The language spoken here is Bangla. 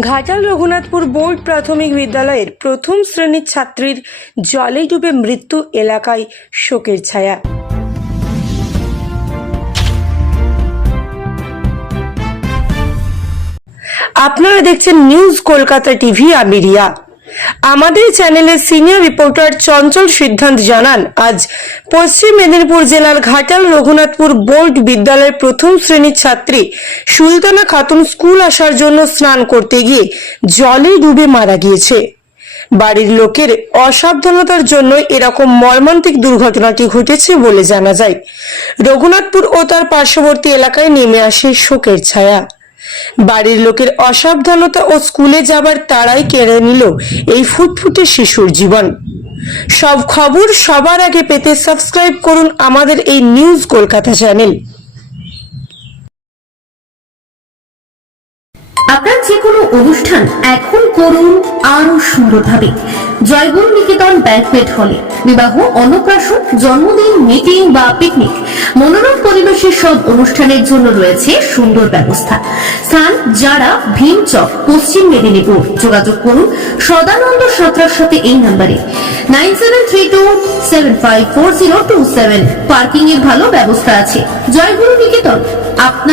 ঘাটাল রঘুনাথপুর বোর্ড প্রাথমিক বিদ্যালয়ের প্রথম শ্রেণির ছাত্রীর জলে ডুবে মৃত্যু এলাকায় শোকের ছায়া। আপনারা দেখছেন নিউজ কলকাতা টিভি, আমি রিয়া। আমাদের চ্যানেলের সিনিয়র রিপোর্টার চঞ্চল সিদ্ধান্ত জানান, আজ পশ্চিম মেদিনীপুর জেলার ঘাটাল রঘুনাথপুর বোর্ড বিদ্যালয়ের প্রথম শ্রেণির ছাত্রী সুলতানা খাতুন স্কুল আসার জন্য স্নান করতে গিয়ে জলে ডুবে মারা গিয়েছে। বাড়ির লোকের অসাবধানতার জন্য এরকম মর্মান্তিক দুর্ঘটনাটি ঘটেছে বলে জানা যায়। রঘুনাথপুর ও তার পার্শ্ববর্তী এলাকায় নেমে আসে শোকের ছায়া। বাড়ির লোকের অসাবধানতা ও স্কুলে যাবার তারাই কেড়ে নিল এই ফুটফুটে শিশুর জীবন। সব খবর সবার আগে পেতে সাবস্ক্রাইব করুন আমাদের এই নিউজ কলকাতা চ্যানেল। আপনার যে কোনো অনুষ্ঠান এখন করুন আরও সুন্দরভাবে। জয়গুরু নিকেতন ব্যাংকুয়েট হলে। বিবাহ, অন্নপ্রাশন, জন্মদিন, মিটিং বা পিকনিক। মনোরম পরিবেশের সব অনুষ্ঠানের জন্য রয়েছে সুন্দর ব্যবস্থা। স্থান যারা ভীমচক পশ্চিম মেদিনীপুর। যোগাযোগ করুন সদানন্দ সাঁতরার সাথে এই নাম্বারে। Nine seven three two seven five four zero two seven. Parking এর ভালো ব্যবস্থা আছে। জয়গুরু নিকেতন সাথে